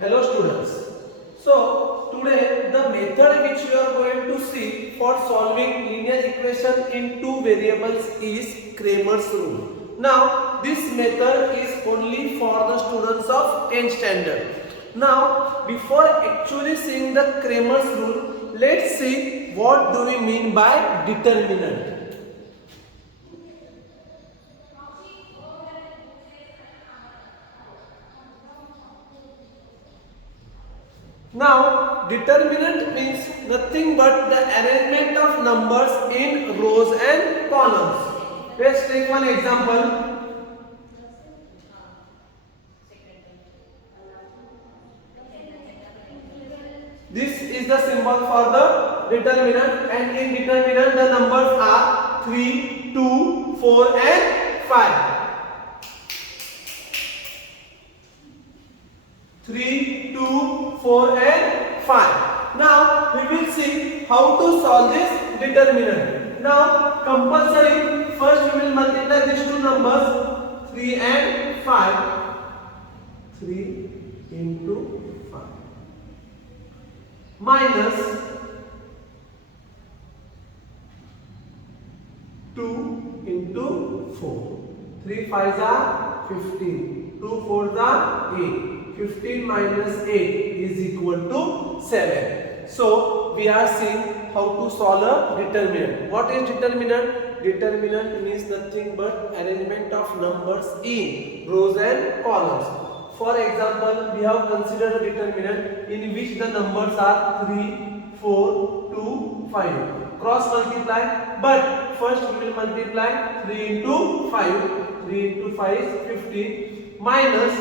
Hello students. So today the method which we are going to see for solving linear equation in two variables is Cramer's rule. Now this method is only for the students of 10th standard. Now before actually seeing the Cramer's rule, let's see what do we mean by determinant. Now, determinant means nothing but the arrangement of numbers in rows and columns. Let's take one example. This is the symbol for the determinant, and in determinant the numbers are 3, 2, 4 and 5. 3, 2, 4 and 5. Now we will see how to solve this determinant. Now compulsory first we will multiply these two numbers 3 and 5. 3 into 5 minus 2 into 4. 3 5s are 15. 2 4s are 8. 15 minus 8 is equal to 7. So we are seeing how to solve a determinant. What is determinant? Determinant means nothing but arrangement of numbers in rows and columns. For example, we have considered a determinant in which the numbers are 3, 4, 2, 5. Cross multiply, but first we will multiply 3 into 5. 3 into 5 is 15 minus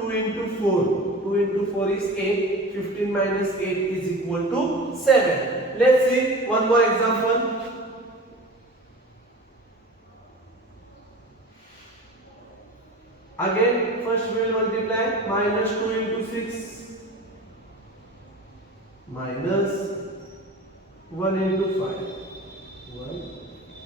2 into 4. 2 into 4 is 8. 15 minus 8 is equal to 7. Let's see one more example. Again, first we will multiply minus 2 into 6 minus 1 into 5. 1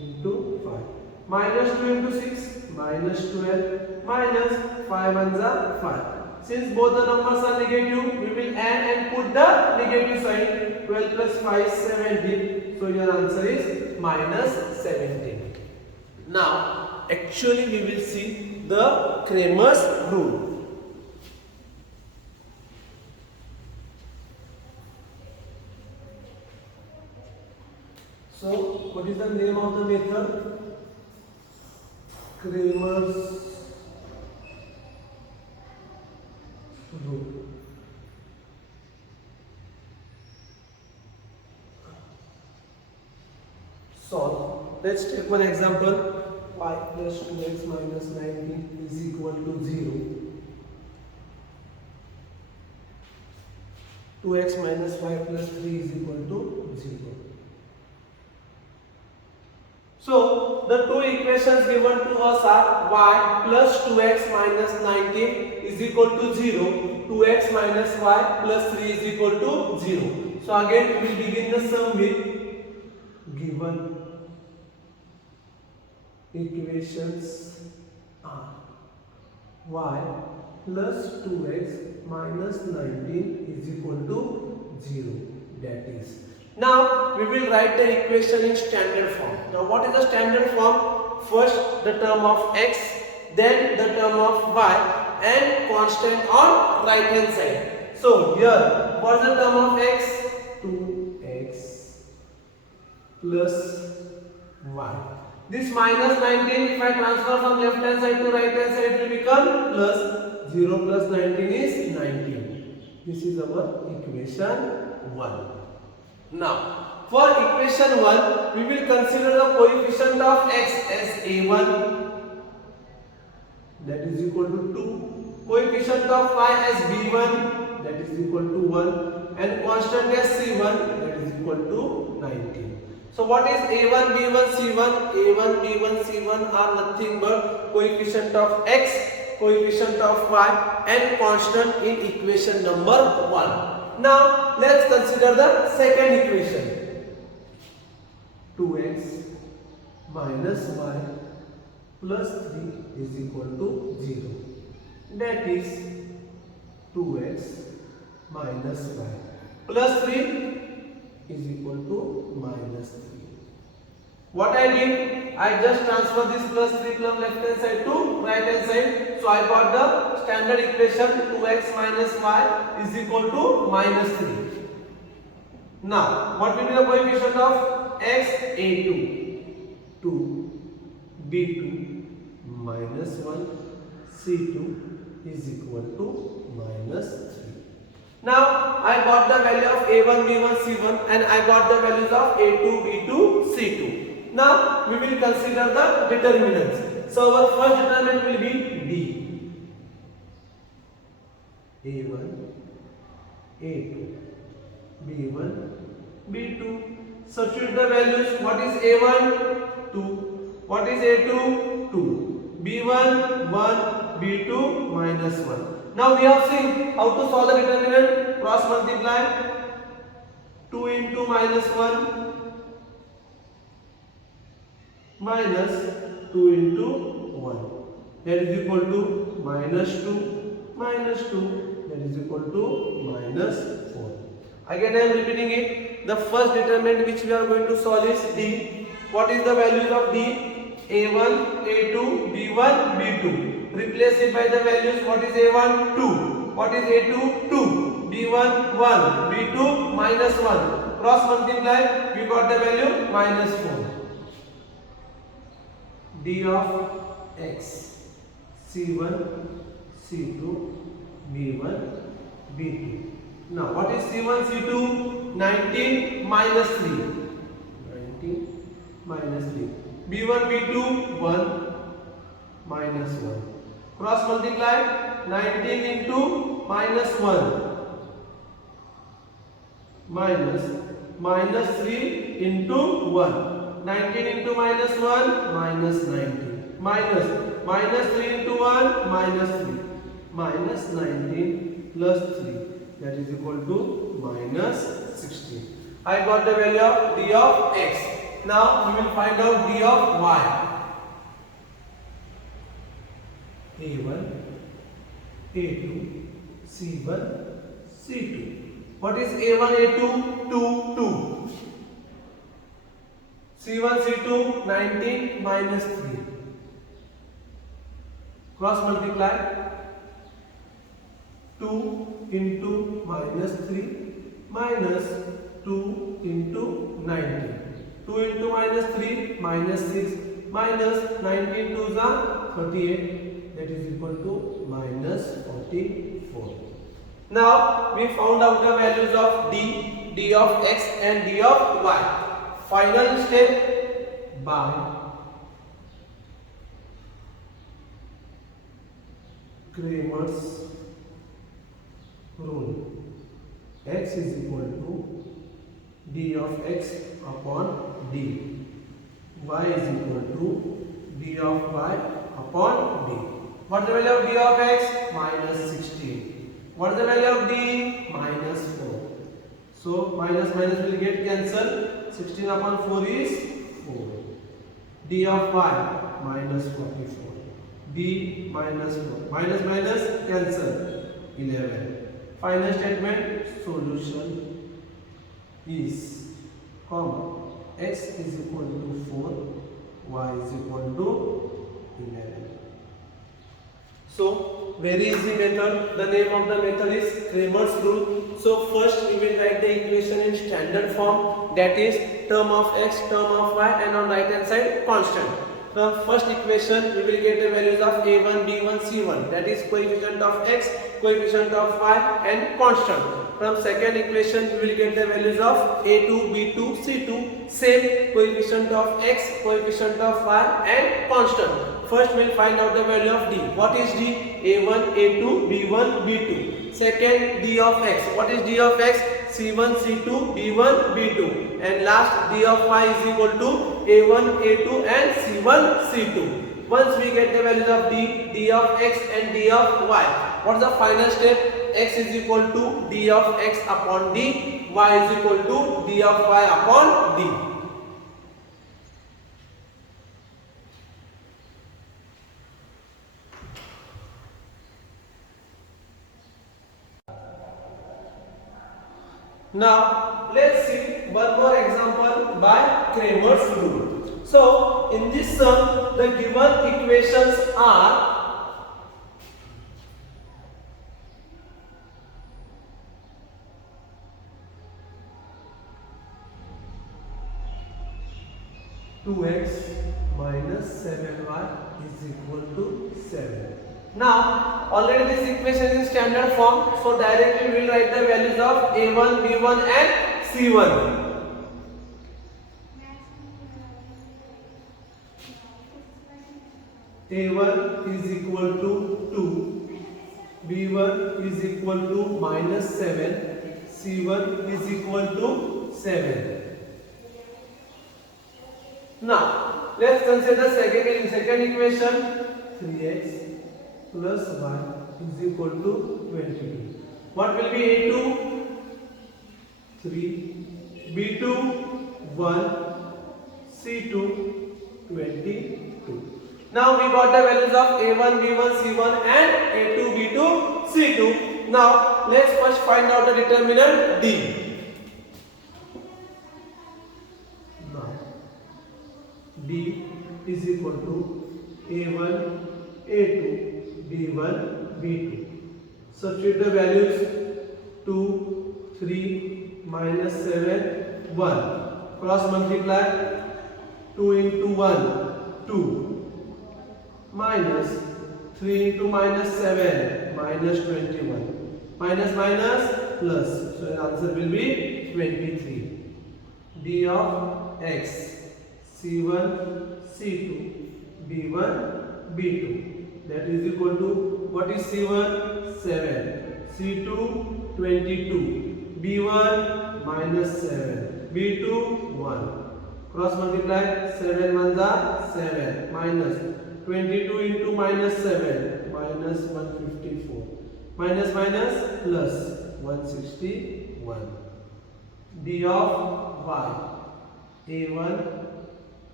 into 5. Minus 2 into 6 minus 12 minus 5 ones are 5. Since both the numbers are negative, we will add and put the negative sign. 12 plus 5 is 17. So your answer is minus 17. Now, actually we will see the Cramer's rule. So, what is the name of the method? Cramer's rule. Solve. Let's take one example. Y plus 2x minus 19 is equal to 0. 2x minus y plus 3 is equal to 0. So, the two equations given to us are y plus 2x minus 19 is equal to 0. 2x minus y plus 3 is equal to 0. So, again we will begin the sum with given equations are y plus 2x minus 19 is equal to 0. That is. Now we will write the equation in standard form. Now what is the standard form? First the term of x, then the term of y and constant on right hand side. So here what is the term of x? 2x plus y. This minus 19 if I transfer from left hand side to right hand side will become plus 0 plus 19 is 19. This is our equation 1. Now, for equation 1, we will consider the coefficient of x as a1, that is equal to 2, coefficient of y as b1, that is equal to 1, and constant as c1, that is equal to 19. So, what is a1, b1, c1? a1, b1, c1 are nothing but coefficient of x, coefficient of y, and constant in equation number 1. Now, let's consider the second equation. 2x minus y plus 3 is equal to 0. That is 2x minus y. Plus 3 is equal to minus 3. What I did, I just transfer this plus 3 from left hand side to right hand side. So I got the standard equation 2x minus y is equal to minus 3. Now, what will be the coefficient of x? A2, 2, B2 minus 1, C2 is equal to minus 3. Now, I got the value of A1, B1, C1 and I got the values of A2, B2, C2. Now, we will consider the determinants. So, our first determinant will be D. A1, A2, B1, B2. Substitute the values. What is A1? 2. What is A2? 2. B1, 1. B2, minus 1. Now we have seen how to solve the determinant. Cross multiply. 2 into minus 1 minus 2 into 1. That is equal to minus 2 minus 2. That is equal to minus 4. Again I am repeating it. The first determinant which we are going to solve is D. What is the values of D? A1, A2, B1, B2. Replace it by the values. What is A1? 2. What is A2? 2. B1, 1. B2, minus 1. Cross multiply. We got the value minus 4. D of x. C1, C2, B1, B2. Now what is C1, C2? 19 minus 3. 19 minus 3. B1, B2, 1 minus 1. Cross multiply. 19 into minus 1 minus 3 into 1. 19 into minus 1 minus 19. Minus 3 into 1 minus 3. Minus 19 plus 3. That is equal to minus 16. I got the value of D of x. Now we will find out D of y. A1, A2, C1, C2. What is A1, A2? 2, 2. C1, C2, 19 minus 3. Cross multiply. 2 into minus 3 minus 2 into 19. 2 into minus 3 minus 6 minus 19 to the 38. That is equal to minus 44. Now we found out the values of D, D of x and D of y. Final step by Cramer's rule. X is equal to D of x upon D. Y is equal to D of y upon D. What is the value of D of x? Minus 16. What is the value of D? Minus 4. So minus minus will get cancelled. 16 upon 4 is 4. D of y minus 44. D minus 4. Minus minus cancel. 11. Final statement, solution is x is equal to 4, y is equal to 11. So very easy method. The name of the method is Cramer's rule. So first we will write the equation in standard form, that is term of x, term of y, and on right hand side constant. From first equation we will get the values of a1, b1, c1, that is coefficient of x, coefficient of y, and constant. From second equation we will get the values of a2, b2, c2, same coefficient of x, coefficient of y, and constant. First we will find out the value of d. What is d? a1, a2, b1, b2. Second, d of x. What is d of x? c1, c2, b1, b2. And last, d of y is equal to a1, a2, and c1, c2. Once we get the values of d, d of x, and d of y, what is the final step? X is equal to d of x upon d, y is equal to d of y upon d. Now let's see one more example by Cramer's rule. So in this sum, the given equations are 2x minus 7y is equal to 7. Now already this equation is in standard form, so directly we will write the values of a1, b1 and c1. a1 is equal to 2, b1 is equal to minus 7, c1 is equal to 7. Now let's consider second equation. 3x plus y is equal to 22. What will be a2? 3, b2 1, c2 22. Now we got the values of a1, b1, c1 and a2, b2, c2. Now let's first find out the determinant d. D is equal to a1, a2, b1, b2. Substitute the values 2, 3, minus 7, 1. Cross multiply 2 into 1, 2. Minus 3 into minus 7, minus 21. Minus minus plus. So the answer will be 23. D of x. C1, C2, B1, B2. That is equal to, what is C1? 7. C2, 22. B1, minus 7. B2, 1. Cross multiply, 7 ones are 7. Minus 22 into minus 7. Minus 154. Minus minus plus 161. D of y. A1,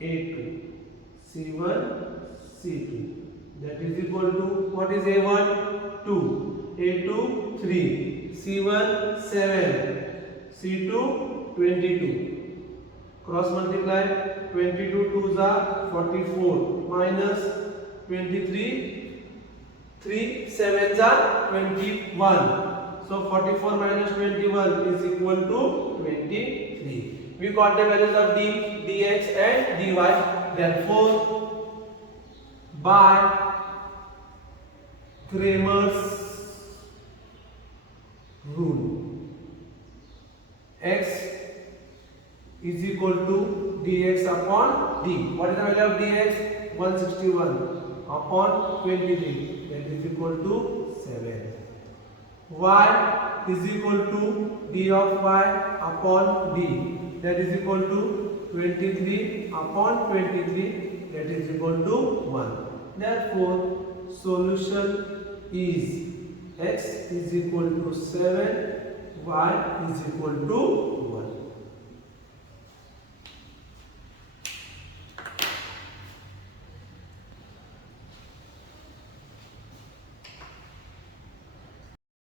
a2, C1, C2. That is equal to, what is A1? 2, A2, 3, C1, 7, C2, 22. Cross multiply, 22 2s are 44, minus 23, 3 7s are 21. So 44 minus 21 is equal to 23. We got the values of d, dx and dy. Therefore, by Cramer's rule, x is equal to dx upon d. What is the value of dx? 161 upon 23. That is equal to 7. Y is equal to d of y upon d. That is equal to 23 upon 23. That is equal to 1. Therefore, solution is x is equal to 7, y is equal to 1.